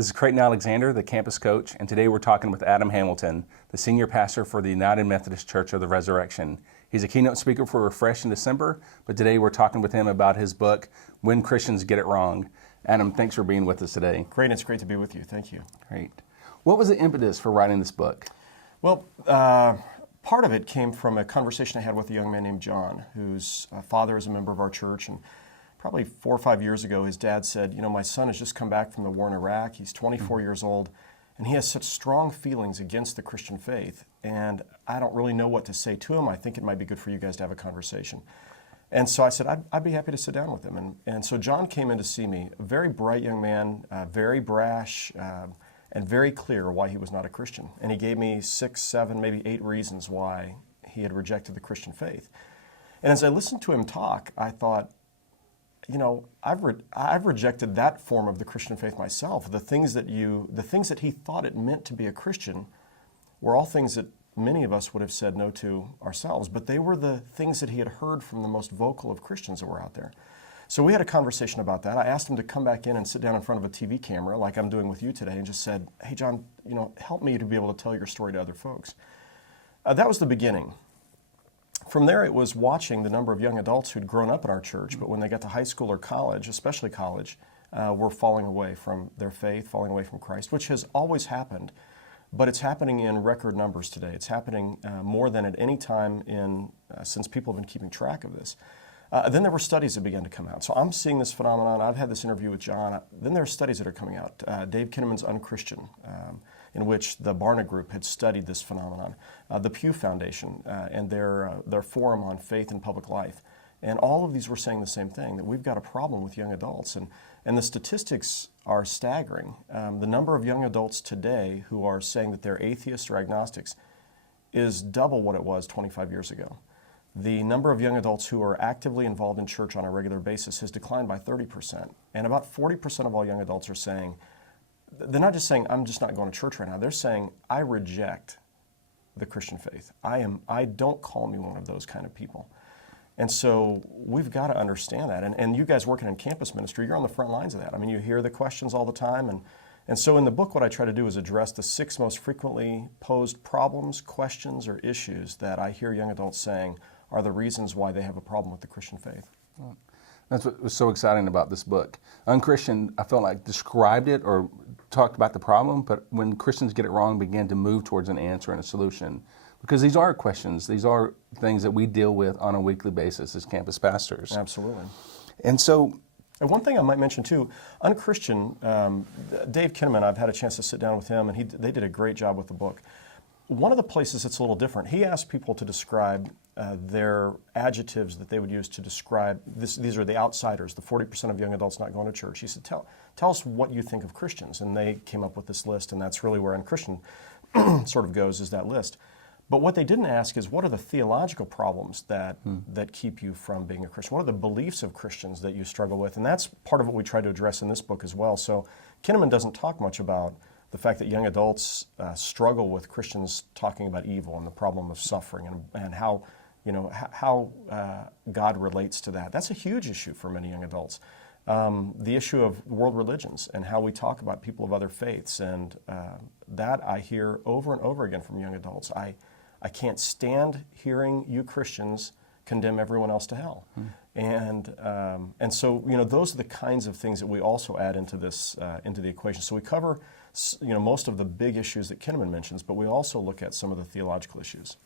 This is Creighton Alexander, the campus coach, and today we're talking with Adam Hamilton, the senior pastor for the United Methodist Church of the Resurection. He's a keynote speaker for Refresh in December, but today we're talking with him about his book, When Christians Get It Wrong. Adam, thanks for being with us today. Great, it's great to be with you. Thank you. Great. What was the impetus for writing this book? Well, part of it came from a conversation I had with a young man named John, whose father is a member of our church, and probably 4 or 5 years ago, his dad said, you know, my son has just come back from the war in Iraq. He's 24 years old, and he has such strong feelings against the Christian faith, and I don't really know what to say to him. I think it might be good for you guys to have a conversation. And so I said, I'd be happy to sit down with him. And so John came in to see me, a very bright young man, very brash, and very clear why he was not a Christian. And he gave me 6, 7, maybe 8 reasons why he had rejected the Christian faith. And as I listened to him talk, I thought, you know, I've rejected that form of the Christian faith myself. The things that he thought it meant to be a Christian were all things that many of us would have said no to ourselves, but they were the things that he had heard from the most vocal of Christians that were out there. So we had a conversation about that. I asked him to come back in and sit down in front of a TV camera like I'm doing with you today and just said, hey, John, you know, help me to be able to tell your story to other folks. That was the beginning. From there, it was watching the number of young adults who'd grown up in our church, but when they got to high school or college, especially college, were falling away from their faith, falling away from Christ, which has always happened, but it's happening in record numbers today. It's happening more than at any time since people have been keeping track of this. Then there were studies that began to come out. So I'm seeing this phenomenon. I've had this interview with John. Then there are studies that are coming out. Dave Kinnaman's Unchristian, in which the Barna Group had studied this phenomenon. The Pew Foundation and their forum on faith and public life. And all of these were saying the same thing, that we've got a problem with young adults. And the statistics are staggering. The number of young adults today who are saying that they're atheists or agnostics is double what it was 25 years ago. The number of young adults who are actively involved in church on a regular basis has declined by 30%. And about 40% of all young adults are saying, they're not just saying, I'm just not going to church right now. They're saying, I reject the Christian faith. I don't call me one of those kind of people. And so we've got to understand that. And you guys working in campus ministry, you're on the front lines of that. I mean, you hear the questions all the time. And so in the book, what I try to do is address the 6 most frequently posed problems, questions, or issues that I hear young adults saying are the reasons why they have a problem with the Christian faith. That's what was so exciting about this book. Unchristian, I felt like, described it or talked about the problem, but when Christians get it wrong, began to move towards an answer and a solution. Because these are questions, these are things that we deal with on a weekly basis as campus pastors. Absolutely. And so, and one thing I might mention too, Unchristian, Dave Kinnaman, I've had a chance to sit down with him, and they did a great job with the book. One of the places that's a little different, he asked people to describe their adjectives that they would use to describe this. These are the outsiders, the 40% of young adults not going to church. He said, tell us what you think of Christians. And they came up with this list, and that's really where Unchristian sort of goes, is that list. But what they didn't ask is, what are the theological problems that keep you from being a Christian? What are the beliefs of Christians that you struggle with? And that's part of what we try to address in this book as well. So Kinnaman doesn't talk much about the fact that young adults struggle with Christians talking about evil and the problem of suffering and how, you know, how God relates to that. That's a huge issue for many young adults. The issue of world religions and how we talk about people of other faiths, and that I hear over and over again from young adults. I can't stand hearing you Christians condemn everyone else to hell. And so, you know, those are the kinds of things that we also add into this into the equation. So we cover, you know, most of the big issues that Kinnaman mentions, but we also look at some of the theological issues.